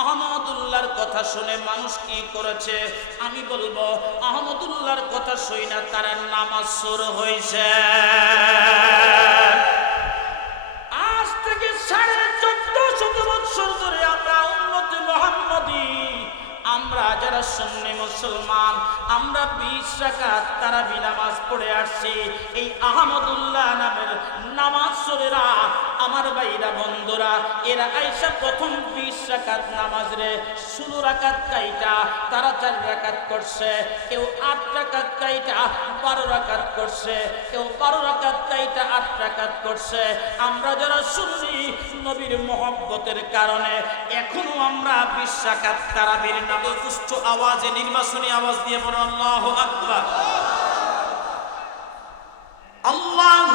আহমদুল্লাহর কথা শুনে মানুষ কি করেছে? আমি বলব, আহমদুল্লাহর কথা শুই না, তারা নামাজ সুর হয়েছে আজ থেকে সাড়ে চোদ্দ শত বৎসর ধরে আমরা উন্নতি মোহাম্মদী। আমরা যারা সুন্নি মুসলমান, আমরা বিশ রাকাত তারা নামাজ পড়ে আসছি। এই আহমদুল্লাহ নামের নামাজ সরেরা আমার ভাইরা বন্ধুরা, এরা আইসা প্রথম বিশ রাকাত নামাজ রে, ষোলো রাকাত কাইটা, তারা চার রাকাত করছে, কেউ আট রাকাত কাইটা, বারো রাকাত করছে, কেউ বারো রাকাত কাইটা, আট রাকাত করছে। আমরা যারা শুনছি নবীর মোহব্বতের কারণে এখনও আমরা বিশ রাকাত তারাবির নামে উচ্চ আওয়াজে নির্বাচনী আওয়াজ দিয়ে বলো, আল্লাহ আকবার। আল্লাহ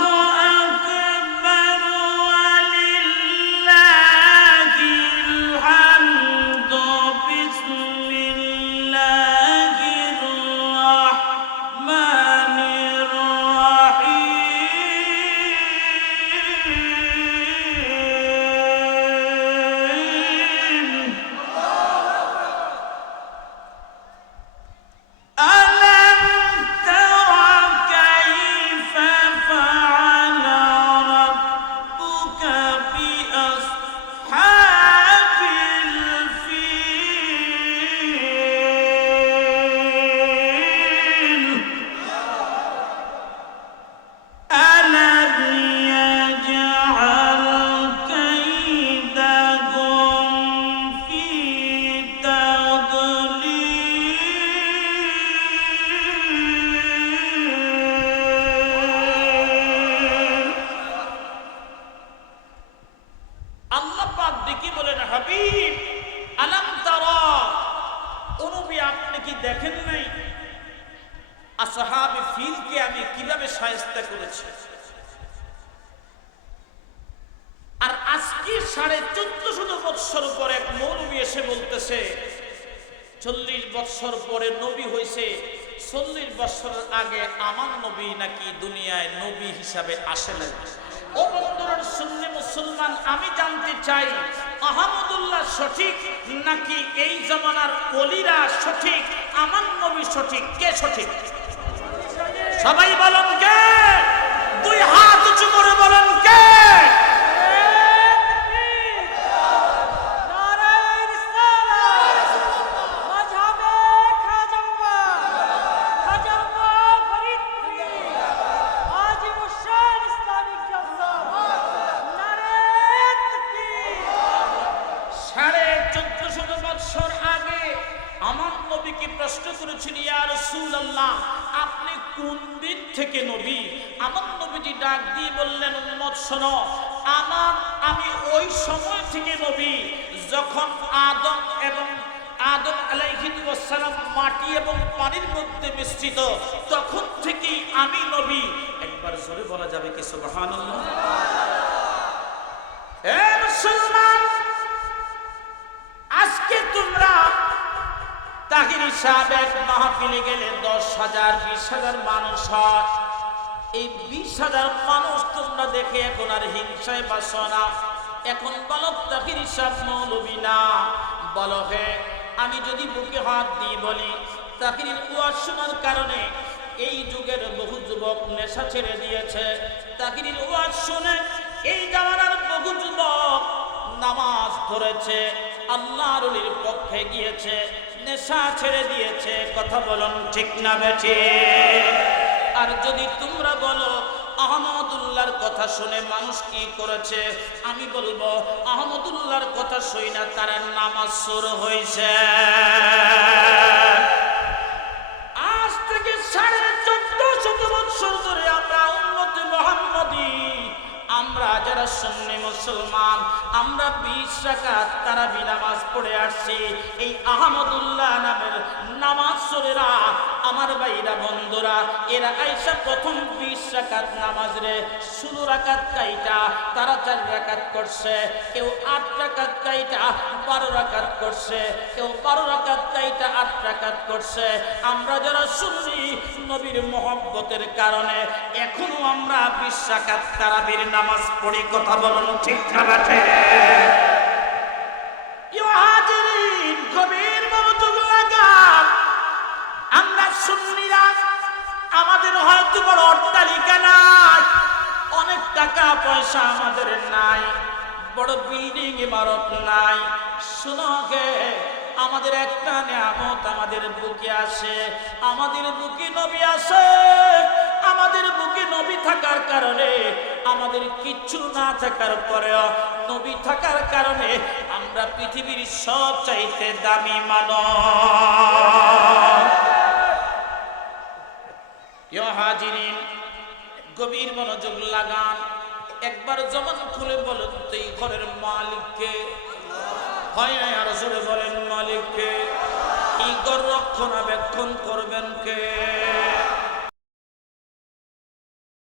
কি দেখেন নাই? আসহাবে ফিলকে আমি কীভাবে সায়স্তা করেছি? আর আজকে সাড়ে চোদ্দ শত বৎসর পরে এক মৌলবী এসে বলতেছে, চল্লিশ বৎসর পরে নবী হয়েছে চল্লিশ বৎসর আগে আমার নবী নাকি দুনিয়ায় নবী হিসাবে আসে নাই। ও সুন্নি মুসলমান, আমি জানতে চাই, আহমদুল্লাহ সঠিক নাকি এই জমানার অলিরা সঠিক? আমার নবী সঠিক কে সঠিক? সবাই বলেন কে? দুই হাত উঁচু করে বলেন কে? নবীকে প্রশ্ন করেছিল ইয়া রাসূলুল্লাহ, আপনি কোন দিন থেকে নবী? আমার নবীজি ডাক দিয়ে বললেন, উম্মত, শোনো, আমার, আমি ওই সময় থেকে নবী যখন আদম এবং আদম আলাইহিসালাম মাটি এবং পানির মধ্যে মিশ্রিত, তখন থেকেই আমি নবী। একবার জোরে বলা যাবে কি সুবহানাল্লাহ? এ মুসলমান তাহির সাহেব মাহফিলে গেলে দশ হাজার, বিশ হাজার মানুষ এই বিশ হাজার মানুষ তোমরা দেখে এখন আর হিংসায় বাসো না। এখন বলো তাহির সাহেব মৌলবী না। বলো হে, আমি যদি বুকে হাত দিই বলি তাহির ওয়াজ শোনার কারণে এই যুগের বহু যুবক নেশা ছেড়ে দিয়েছে। তাহির ওয়াজ শুনে এই জামানার বহু যুবক নামাজ ধরেছে, আল্লাহর পক্ষে গিয়েছে। নেশা ছেড়ে দিয়েছে, কথা বলুন ঠিক না বেঠে? আর যদি তোমরা বলো, আহমদুল্লাহর কথা শুনে মানুষ কি করেছে? আমি বলব, আহমদুল্লাহর কথা শুই না, তারা নামাজ সুর হয়েছে আমরা যারা সুন্নি মুসলমান, আমরা বিশ রাকাত তারা নামাজ পড়ে আসছি। এই আহমদুল্লাহ নামের নামাজ সরেরা আমার ভাইরা, বন্ধুরা, এরা আইসা প্রথম বিশ রাকাত নামাজ রে, ষোলো রাকাত কাইটা, তারা চার রাকাত করছে। কেউ আট রাকাত কাইটা, বারো রাকাত করছে। কেউ বারো রাকাত কাইটা রাকাত করছে। আমরা যারা শুনছি নবীর মোহব্বতের কারণে এখনও আমরা বিশ রাকাত তারাবির নামাজ পড়ি, কথা বলুন ঠিক লাগান। আমরা আমাদের হয়তো বড় অট্টালিকা নাই, অনেক টাকা পয়সা আমাদের নাই, বড় বিল্ডিং ইমারত নাই। শুনো আমাদের একটা নিয়ামত আমাদের বুকে আসে, আমাদের বুকে নবী আসে, আমাদের বুকে নবী থাকার কারণে, আমাদের কিচ্ছু না থাকার পরেও নবী থাকার কারণে আমরা পৃথিবীর সব চাইতে দামি ইয়া গভীর মনোযোগ লাগান, একবার জবান খুলে বলুন তো এই ঘরের মালিককে। হয় না, আরও জোরে বলেন। রক্ষণাবেক্ষণ করবেন কে?